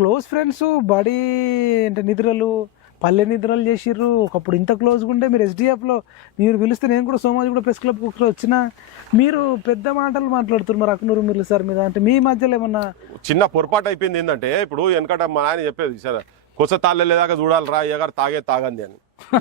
Close friends బడి అంటే నిద్రలు పల్లె నిద్రలు చేసిర్రు. ఒకప్పుడు ఇంత క్లోజ్గా ఉంటే మీరు ఎస్డిఎఫ్లో మీరు పిలిస్తే నేను కూడా సోమాజ్ కూడా ప్రెస్ క్లబ్ వచ్చిన మీరు పెద్ద మాటలు మాట్లాడుతున్నారు. అక్నూరు మురళి సార్ మీద అంటే మీ మధ్యలో ఏమన్నా చిన్న పొరపాటు అయిపోయింది ఏంటంటే ఇప్పుడు వెనకట మా ఆయన చెప్పేది సార్ కొస తాళ్ళేదాకా చూడాలి రా అయ్యగారు తాగే తాగంది అని.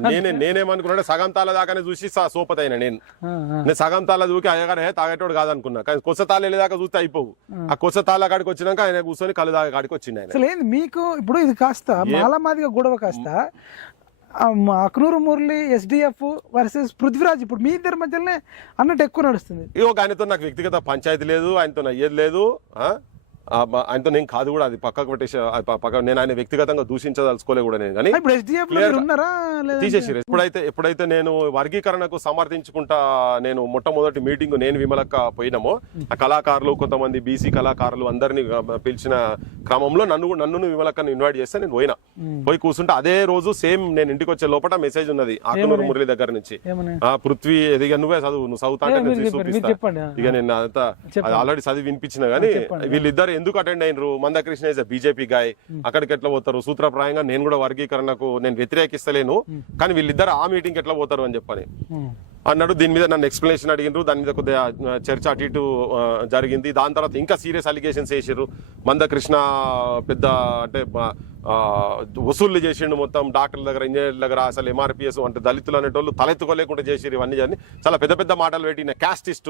నేనే నేనేమనుకున్నా సగం తాళ్ళ దాకానే చూసి స- సోపతైన నేను. నేను సగం తాళ్ళ దూకి అయ్యగారు హే తాగేటోడు కాదనుకున్నా. కానీ కొస తాళ్ళు దాకా చూస్తే అయిపోవు. ఆ. కొస తాళ్ళ కాడికి వచ్చినాక ఆయన కూర్చొని కళ్ళు దాకా కాడికి వచ్చింది ఆయన. మీకు ఇప్పుడు ఇది కాస్త మాలమాదిగా గొడవ కాస్త. అక్నూరు మురళి ఎస్డిఎఫ్ వర్సెస్ పృథ్వీరాజ్ ఇప్పుడు మీ ఇద్దరి మధ్యలోనే అన్నట్టు ఎక్కువ నడుస్తుంది. ఇగో ఆయనతో నాకు వ్యక్తిగత పంచాయతీ లేదు ఆయనతో నా ఏది లేదు ఆయనతో నేను కాదు కూడా అది పక్కకు పెట్టేసి పక్క నేను ఆయన వ్యక్తిగతంగా దూషించదలుచుకోలే కూడా నేను. కానీ తీసేసిరు ఎప్పుడైతే ఎప్పుడైతే నేను వర్గీకరణకు సమర్థించుకుంటా నేను మొట్టమొదటి మీటింగ్ నేను విమలక్క పోయినామో ఆ కళాకారులు కొంతమంది బీసీ కళాకారులు అందరినీ పిలిచిన క్రమంలో నన్ను నన్ను విమలక్కను ఇన్వైట్ చేస్తే నేను పోయినా. పోయి కూర్చుంటే అదే రోజు సేమ్ నేను ఇంటికి వచ్చే లోపల మెసేజ్ ఉన్నది ఆకునూరు మురళి దగ్గర నుంచి. ఆ పృథ్వీ ఎదిగా నువ్వే చదువు నువ్వు చదువుతా. ఇక నేను అంతా ఆల్రెడీ చదివి వినిపించిన కానీ వీళ్ళిద్దరు ఎందుకు అటెండ్ అయినరు? మందకృష్ణ ఇస్ బీజేపీ గాయ్ అక్కడికి ఎట్లా పోతారు? సూత్రప్రాయంగా నేను కూడా వర్గీకరణకు నేను వ్యతిరేకిస్తలేను. కానీ వీళ్ళిద్దరు ఆ మీటింగ్ ఎట్లా పోతారు అని చెప్పని. ఉమ్. అన్నాడు దీని మీద నన్ను ఎక్స్ప్లెనేషన్ అడిగినారు దాని మీద కొద్దిగా చర్చ అటు ఇటు జరిగింది. దాని తర్వాత ఇంకా సీరియస్ అలిగేషన్స్ వేసారు మందకృష్ణ పెద్ద అంటే వసూళ్ళు చేసిండు మొత్తం. డాక్టర్ల దగ్గర ఇంజనీర్ల దగ్గర అసలు ఎంఆర్పిఎస్ అంటే దళితులు అనేటోళ్ళు తలెత్తుకోలేకుండా చేసిరు ఇవన్నీ చాలా పెద్ద పెద్ద మాటలు పెట్టి క్యాస్టిస్ట్